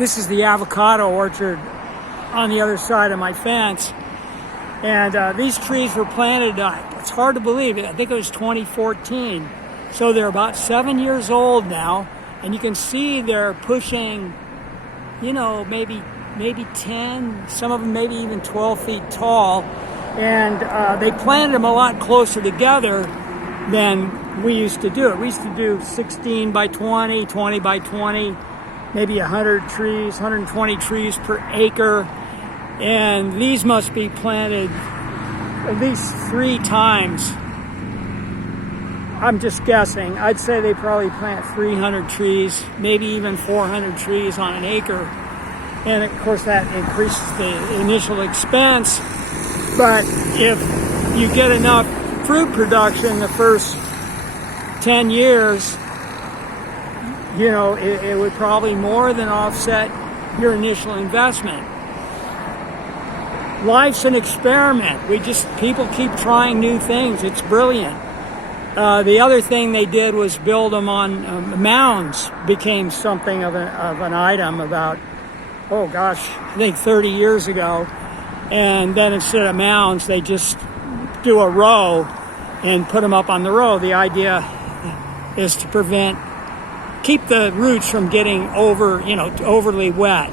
This is the avocado orchard on the other side of my fence. And these trees were planted, it's hard to believe, I think it was 2014. So they're about 7 years old now. And you can see they're pushing, you know, maybe 10, some of them maybe even 12 feet tall. And they planted them a lot closer together than we used to do it. We used to do 16 by 20, 20 by 20, maybe 100 trees, 120 trees per acre. And these must be planted at least 3 times. I'm just guessing. I'd say they probably plant 300 trees, maybe even 400 trees on an acre. And of course that increases the initial expense. But if you get enough fruit production the first 10 years, you know, it would probably more than offset your initial investment. Life's an experiment. People keep trying new things. It's brilliant. The other thing they did was build them on mounds. Became something of an item about, oh gosh, I think 30 years ago. And then instead of mounds, they just do a row and put them up on the row. The idea is to keep the roots from getting overly wet.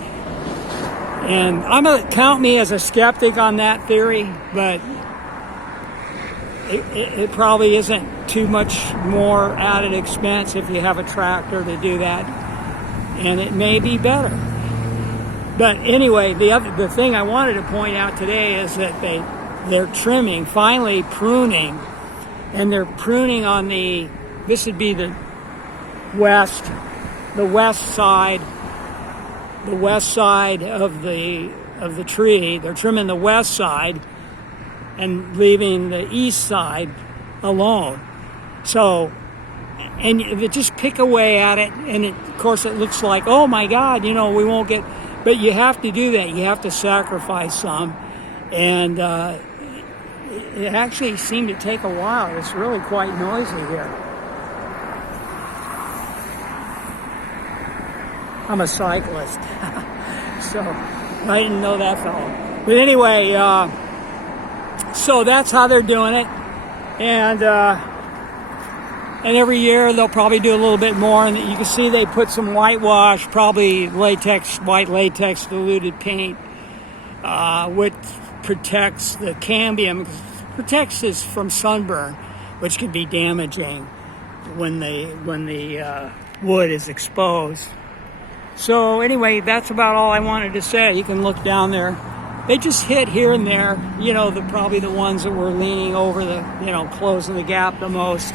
And count me as a skeptic on that theory, but it probably isn't too much more added expense if you have a tractor to do that, and it may be better. But anyway, the thing I wanted to point out today is that they're trimming, finally pruning, and they're pruning on this would be the west side of the tree. They're trimming the west side and leaving the east side alone. So, and you just pick away at it, and of course it looks like, oh my God, we won't get, but you have to do that. You have to sacrifice some, and it actually seemed to take a while. It's really quite noisy here. I'm a cyclist, so I didn't know that fellow. But anyway, so that's how they're doing it, and every year they'll probably do a little bit more. And you can see they put some whitewash, probably white latex diluted paint, which protects the cambium, protects us from sunburn, which can be damaging when the wood is exposed. So anyway, that's about all I wanted to say. You can look down there. They just hit here and there, probably the ones that were leaning over closing the gap the most.